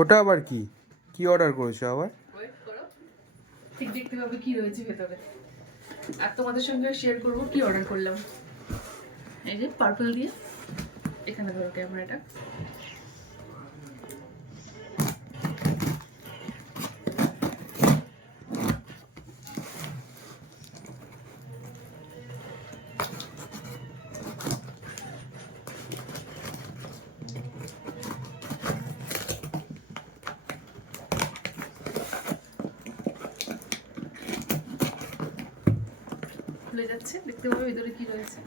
ওটা আবার কি? কি অর্ডার করেছ আবার? ঠিক দেখতে পাবে কি রয়েছে ভেতরে। আর তোমাদের সঙ্গে শেয়ার করব কি অর্ডার করলাম। এই যে পার্পল দিয়ে। এখানে ধরো ক্যামেরাটা খুলে যাচ্ছে দেখতে পাবে ভেতরে কি রয়েছে।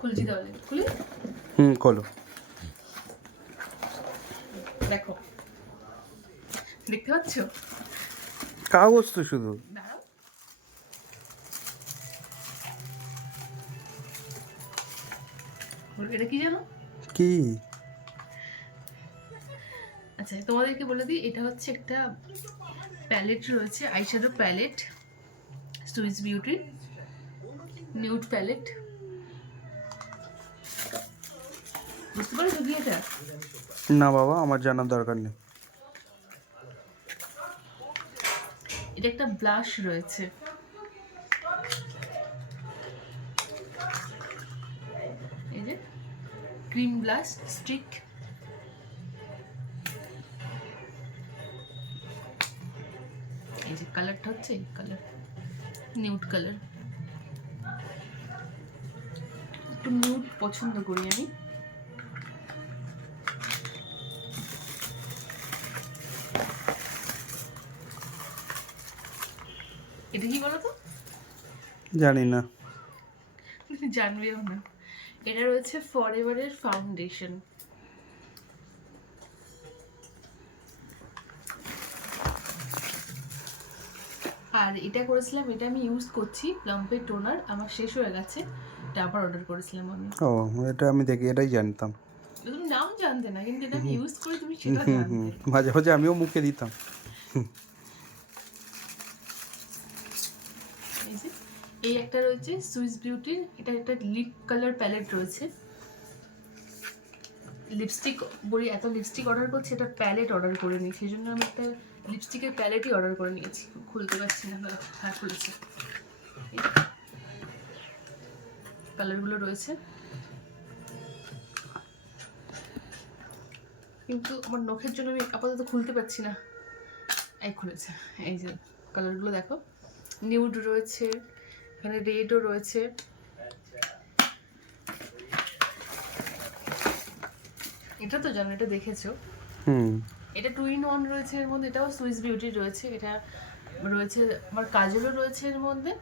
খুলছি তাহলে। খুলি? হুম খোলো। দেখো। দেখতে পাচ্ছ? কাগজ তো শুধু। এটা কি জানো? কি? আচ্ছা তোমাদেরকে বলে দিই এটা হচ্ছে একটা প্যালেট রয়েছে আইশ্যাডো প্যালেট। সুইস বিউটির নিউড প্যালেট বুঝতে পারছ কি এটা? না বাবা আমার জানার দরকার নেই। এটা একটা ব্লাশ রয়েছে। এই যে ক্রিম ব্লাশ স্টিক এই যে কালারটা হচ্ছে কালার নিউড কালার। একটু নিউড পছন্দ করি আমি। এটা কি বলো তো? জানি না জানবেও না। এটা রয়েছে ফরএভারের ফাউন্ডেশন আর এটা করেছিলাম এটা আমি ইউজ করছি প্লাম্পের টোনার আমার শেষ হয়ে গেছে এটা আবার অর্ডার করেছিলাম আমি। ও এটা আমি দেখি এটাই জানতাম। তুমি নাম জানতে না কিন্তু এটা আমি ইউজ করি তুমি সেটা জানতে। মাঝে মাঝে আমিও মুখে দিতাম। এই এই একটা রয়েছে সুইস বিউটির এটা একটা লিপ কালার প্যালেট রয়েছে। লিপস্টিক বলি এত লিপস্টিক অর্ডার করছি এটা প্যালেট অর্ডার করে নিই সেই জন্য আমি একটা লিপস্টিকের প্যালেটই অর্ডার করে নিয়েছি। খুলতে পারছি না দাঁড়াও। হ্যাঁ খুলেছি। কালারগুলো রয়েছে। কিন্তু আমার নখের জন্য আমি আপাতত খুলতে পারছি না। এই খুলেছে, এই যে কালারগুলো দেখো। নিউড রয়েছে, এখানে রেডও রয়েছে। এটা তো জানো, এটা দেখেছ? হুম। এটা টু ইন ওয়ান রয়েছে এর মধ্যে এটাও সুইস বিউটি রয়েছে এটা রয়েছে আমার কাজলও রয়েছে এর মধ্যে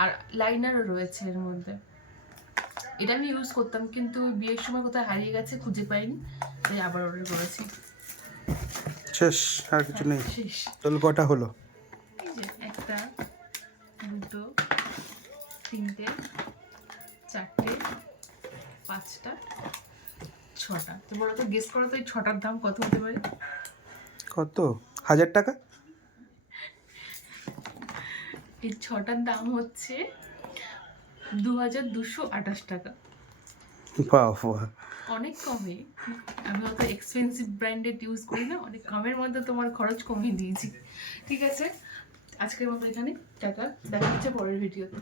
আর লাইনারও রয়েছে এর মধ্যে। এটা আমি ইউজ করতাম কিন্তু বিয়ের সময় কোথায় হারিয়ে গেছে খুঁজে পাইনি তাই আবার অর্ডার করেছি। শেষ আর কিছু নেই। শেষ। তাহলে কটা হলো? একটা দুটো তিনটে চারটে পাঁচটা ছটা। তো বলো তো গেস করো তো এই ছটার দাম কত হতে পারে? কত? হাজার টাকা? এই ছটার দাম হচ্ছে দু হাজার দুশো আঠাশ টাকা। বাবা। অনেক কমে। আমি অত এক্সপেন্সিভ ব্র্যান্ডেড ইউজ করি না অনেক কমের মধ্যে তোমার খরচ কমিয়ে দিয়েছি। ঠিক আছে? আজকের মতো এখানে টাকা দেখা হচ্ছে পরের ভিডিওতে